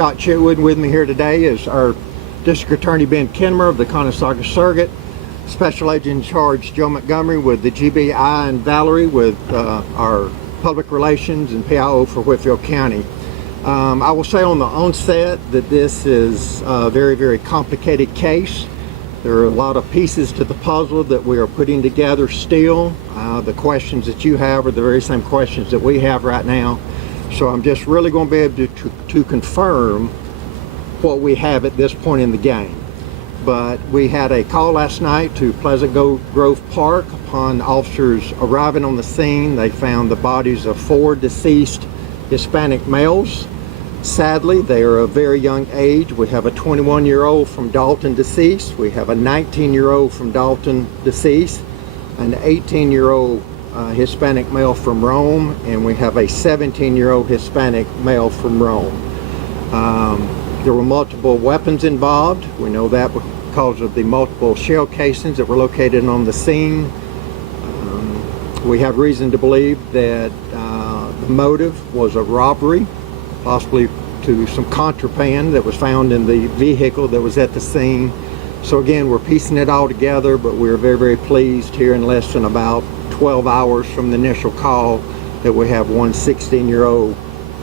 Scott Chitwood. With me here today is our District Attorney Ben Kinmer of the Conestoga Circuit, Special Agent in Charge Joe Montgomery with the GBI, and Valerie with our Public Relations and PIO for Whitfield County. I will say on the onset that this is a very, very complicated case. There are a lot of pieces to the puzzle that we are putting together still. The questions that you have are the very same questions that we have right now. So I'm just really going to be able to confirm what we have at this point in the game. But we had a call last night to Pleasant Grove Park. Upon officers arriving on the scene, they found the bodies of 4 deceased Hispanic males. Sadly, they are of very young age. We have a 21-year-old from Dalton deceased. We have a 19-year-old from Dalton deceased, an 18-year-old Hispanic male from Rome, and we have a 17-year-old Hispanic male from Rome. There were multiple weapons involved. We know that because of the multiple shell casings that were located on the scene. We have reason to believe that the motive was a robbery, possibly to some contraband that was found in the vehicle that was at the scene. So again, we're piecing it all together, but we're very, very pleased here in less than about 12 hours from the initial call that we have one 16-year-old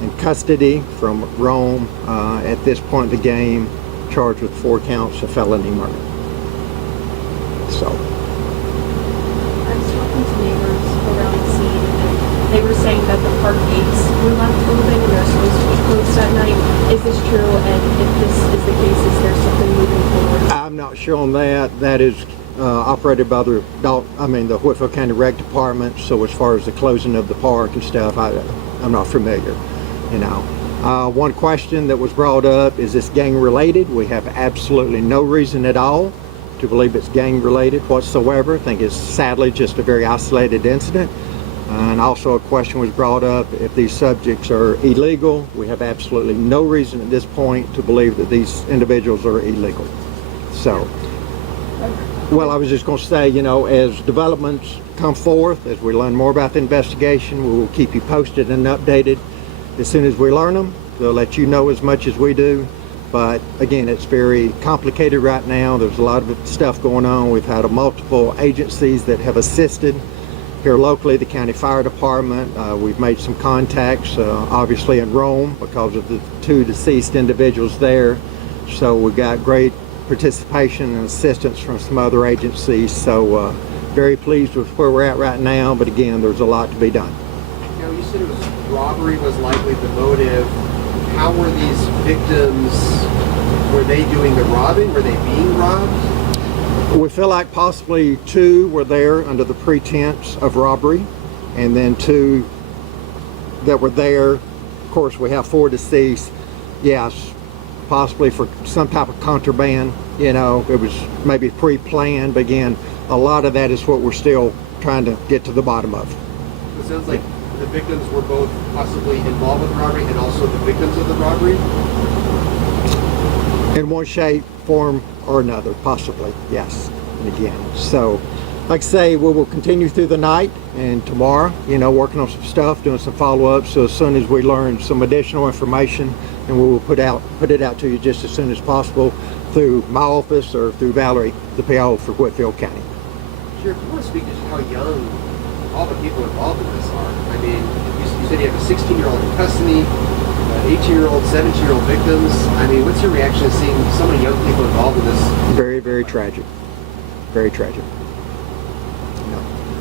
in custody from Rome at this point in the game, charged with 4 counts of felony murder. So I was talking to neighbors around the scene, and they were saying that the park gates were left open and they're supposed to be closed at night. Is this true? And if this is the case, is there something moving forward? I'm not sure on that. That is operated by the Whitfield County Rec Department. So as far as the closing of the park and stuff, I'm not familiar. You know, one question that was brought up, is this gang related? We have absolutely no reason at all to believe it's gang related whatsoever. I think it's sadly just a very isolated incident. And also a question was brought up, if these subjects are illegal. We have absolutely no reason at this point to believe that these individuals are illegal. So, well, I was just going to say, you know, as developments come forth, as we learn more about the investigation, we will keep you posted and updated. As soon as we learn them, we'll let you know as much as we do. But again, it's very complicated right now. There's a lot of stuff going on. We've had multiple agencies that have assisted here locally, the county fire department. We've made some contacts, obviously in Rome, because of the 2 deceased individuals there. So we've got great participation and assistance from some other agencies. So very pleased with where we're at right now. But again, there's a lot to be done. Now, you said it was robbery was likely the motive. How were these victims? Were they doing the robbing? Were they being robbed? We feel like possibly 2 were there under the pretense of robbery, and then 2 that were there. Of course, we have 4 deceased. Yes, possibly for some type of contraband. You know, it was maybe pre-planned, but again, a lot of that is what we're still trying to get to the bottom of. It sounds like the victims were both possibly involved with the robbery and also the victims of the robbery? In one shape, form, or another, possibly, yes. And again, so like I say, we will continue through the night and tomorrow, you know, working on some stuff, doing some follow-ups. So as soon as we learn some additional information, and we will put it out to you just as soon as possible through my office or through Valerie, the PIO for Whitfield County. Sheriff, you want to speak to just how young all the people involved in this are? I mean, you said you have a 16-year-old in custody, 18-year-old, 17-year-old victims. I mean, what's your reaction to seeing so many young people involved in this? Very, very tragic. Very tragic.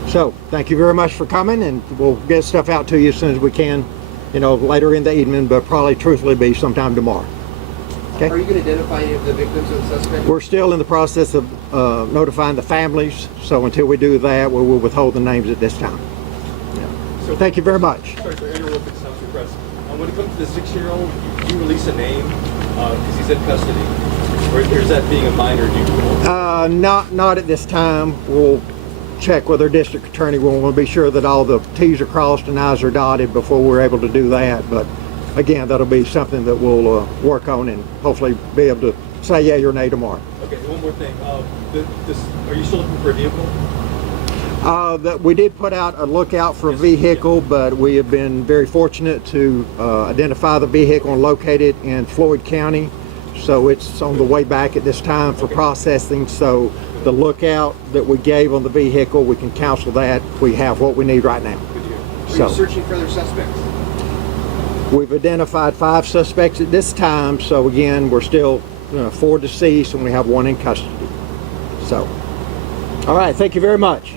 So, thank you very much for coming, and we'll get stuff out to you as soon as we can, you know, later in the evening, but probably truthfully be sometime tomorrow. Okay? Are you going to identify any of the victims or the suspects? We're still in the process of notifying the families, so until we do that, we will withhold the names at this time. Yeah. So thank you very much. Sorry for interrupting, Council Press. When it comes to the 6-year-old, do you release a name because he's in custody, or is that being a minor? Not at this time. We'll check with our district attorney. We'll be sure that all the T's are crossed and I's are dotted before we're able to do that. But again, that'll be something that we'll work on and hopefully be able to say yay or nay tomorrow. Okay, one more thing. Are you still looking for a vehicle? That we did put out a lookout for a vehicle, but we have been very fortunate to identify the vehicle and locate it in Floyd County. So it's on the way back at this time for processing. So the lookout that we gave on the vehicle, we can cancel that. We have what we need right now. Good to hear. Are So- you searching for other suspects? We've identified 5 suspects at this time. So again, we're still 4 deceased and we have 1 in custody. So, all right, thank you very much.